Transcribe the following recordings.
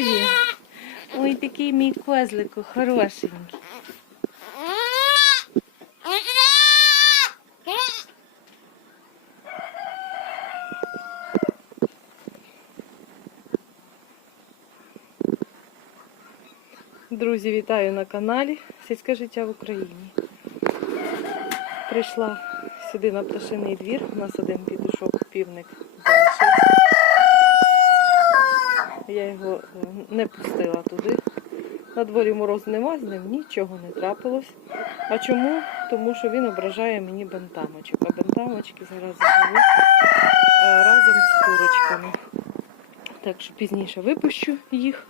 він? Ой, такий мій козлику, хорошенький. Друзі, вітаю на каналі Сільське життя в Україні. Прийшла сюди на пташиний двір. У нас один підійшов півник Я його е, не пустила туди. На дворі мороз нема, з ним нічого не трапилось. А чому? Тому що він ображає мені бентамочок. А бентамочки зараз живуть е, разом з курочками. Так що пізніше випущу їх.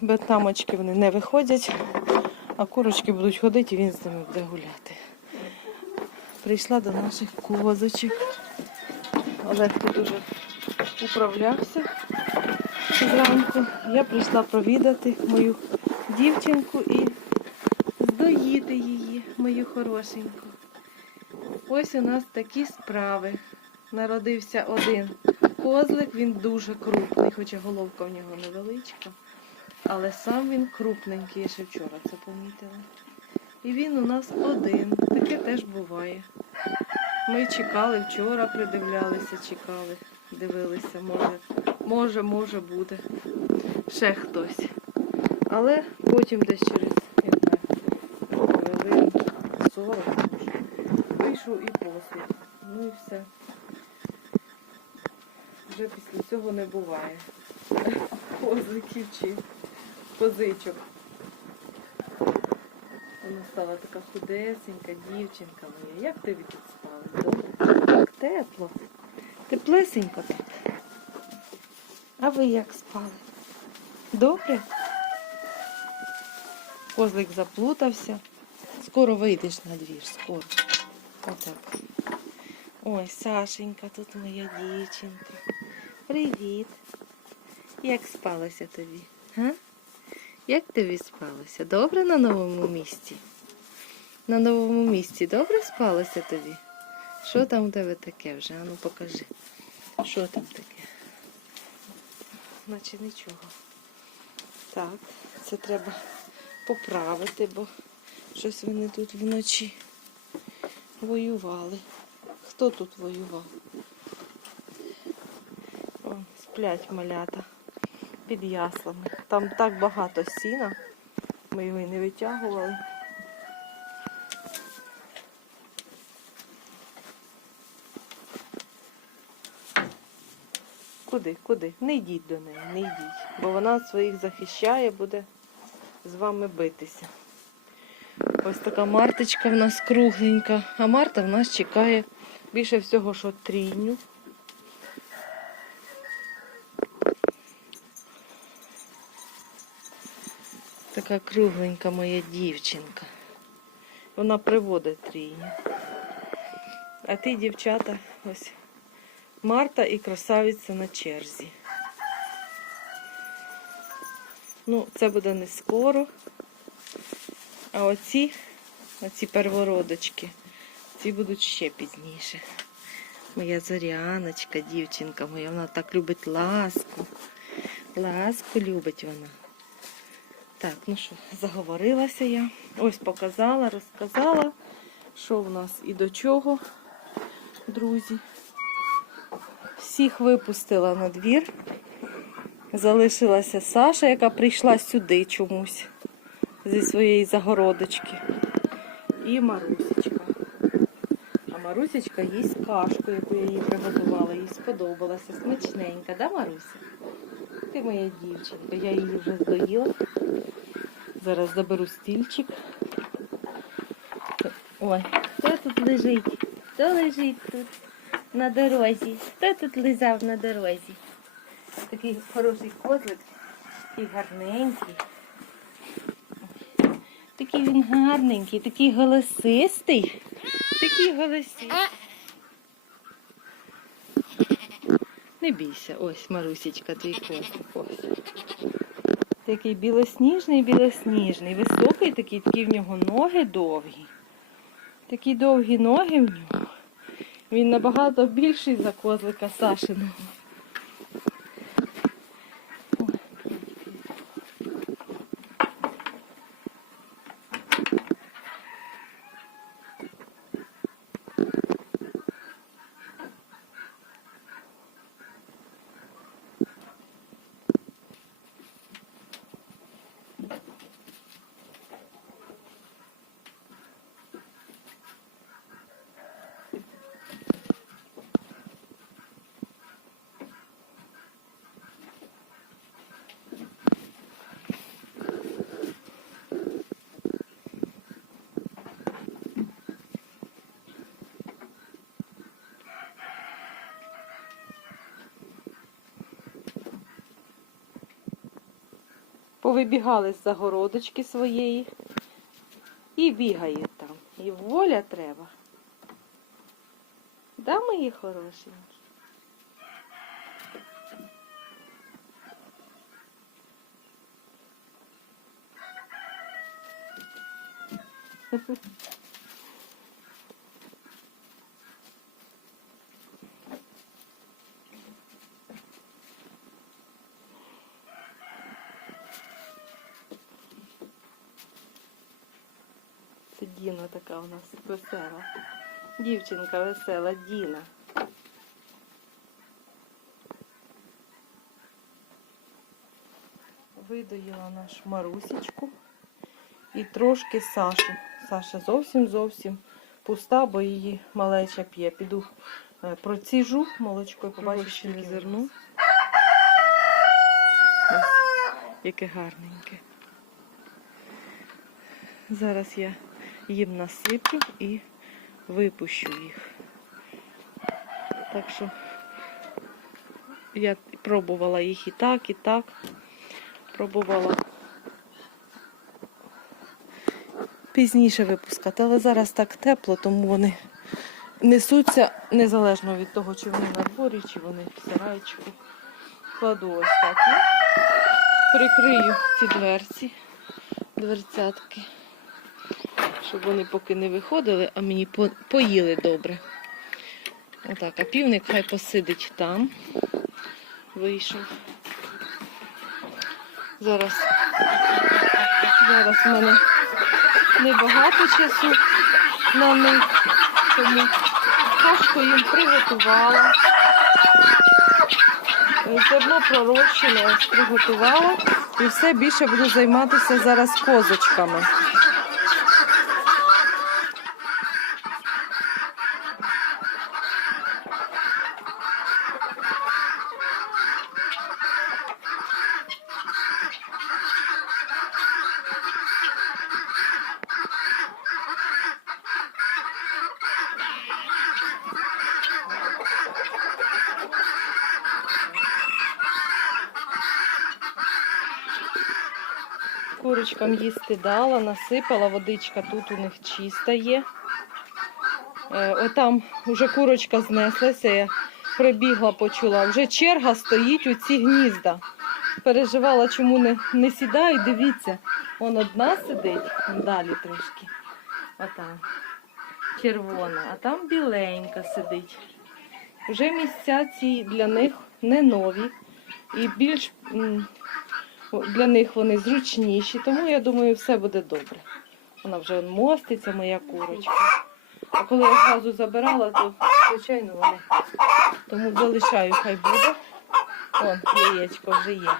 Бентамочки вони не виходять, а курочки будуть ходити і він з ними буде гуляти. Прийшла до наших козочок. Олег тут уже управлявся зранку. Я прийшла провідати мою дівчинку і здоїти її, мою хорошеньку. Ось у нас такі справи. Народився один козлик, він дуже крупний, хоча головка в нього невеличка. Але сам він крупненький, я ще вчора це помітила. І він у нас один. Таке теж буває. Ми чекали вчора, придивлялися, чекали, дивилися, може, може, може буде ще хтось. Але потім десь через хвилин 40 може, вийшов і послід. Ну і все. Вже після цього не буває. Козиків чи козичок. Вона стала така худесенька, дівчинка моя. Як спали? Добре? Так тепло. Теплесенько тут. А ви як спали? Добре? Козлик заплутався. Скоро вийдеш на двір, скоро. Отак. Ой, Сашенька, тут моя дівчинка. Привіт. Як спалося тобі? Га? Як тобі спалося? Добре на новому місці? На новому місці добре спалося тобі? Що там у тебе таке вже? Ану покажи. Що там таке? Наче нічого. Так, це треба поправити, бо щось вони тут вночі воювали. Хто тут воював? О, сплять малята під яслами. Там так багато сіна. Ми його і не витягували. Куди, куди? Не йдіть до неї, не йдіть. Бо вона своїх захищає, буде з вами битися. Ось така марточка в нас кругленька. А Марта в нас чекає більше всього, що трійню. Така кругленька моя дівчинка. Вона приводить трійню. А ті дівчата, ось Марта і красавиця на черзі. Ну, це буде не скоро. А оці, оці первородочки, ці будуть ще пізніше. Моя зоряночка, дівчинка моя, вона так любить ласку. Ласку любить вона. Так, ну що, заговорилася я. Ось показала, розказала, що в нас і до чого, друзі. Всіх випустила на двір. Залишилася Саша, яка прийшла сюди чомусь зі своєї загородочки. І Марусечка. А Марусечка їсть кашку, яку я їй приготувала. Їй сподобалася. Смачненька, да, Маруся? Ти моя дівчинка, я її вже здоїла. Зараз заберу стільчик. Ой, хто тут лежить? Хто лежить тут на дорозі? Хто тут лизав на дорозі? Такий хороший козлик і гарненький. Такий він гарненький, такий голосистий. Такий голосистий. Не бійся, ось Марусечка, твій козлик. Такий білосніжний, білосніжний, високий, такий, такі в нього ноги довгі. Такі довгі ноги в нього. Він набагато більший за козлика Сашиного. Повибігали з загородочки своєї і бігають там. І воля треба. Да, мої хорошенькі? Це Діна така у нас весела. Дівчинка весела, Діна. Видоїла наш Марусечку і трошки Сашу. Саша зовсім зовсім пуста, бо її малеча п'є. Піду е, проціжу молочко побачу, скільки зерно. зерно. Ось, яке гарненьке. Зараз я їм насиплю і випущу їх. Так що я пробувала їх і так, і так. Пробувала пізніше випускати, але зараз так тепло, тому вони несуться незалежно від того, чи вони на дворі, чи вони в сарайчику. Кладу ось так. Прикрию ці дверці, дверцятки, щоб вони поки не виходили, а мені поїли добре. Отак, а півник хай посидить там. Вийшов. Зараз, зараз в мене небагато часу на них, тому кашку їм приготувала. Зерно пророщене приготувала. І все більше буду займатися зараз козочками. Курочкам їсти дала, насипала, водичка тут у них чиста є. Е, отам вже курочка знеслася, я прибігла, почула. Вже черга стоїть у ці гнізда. Переживала, чому не, не сідаю. Дивіться, вон одна сидить, далі трошки. Отам. Червона, а там біленька сидить. Вже місця ці для них не нові і більш для них вони зручніші, тому я думаю, все буде добре. Вона вже моститься, моя курочка. А коли я зразу забирала, то звичайно вони. Тому залишаю, хай буде. Вон, яєчко вже є.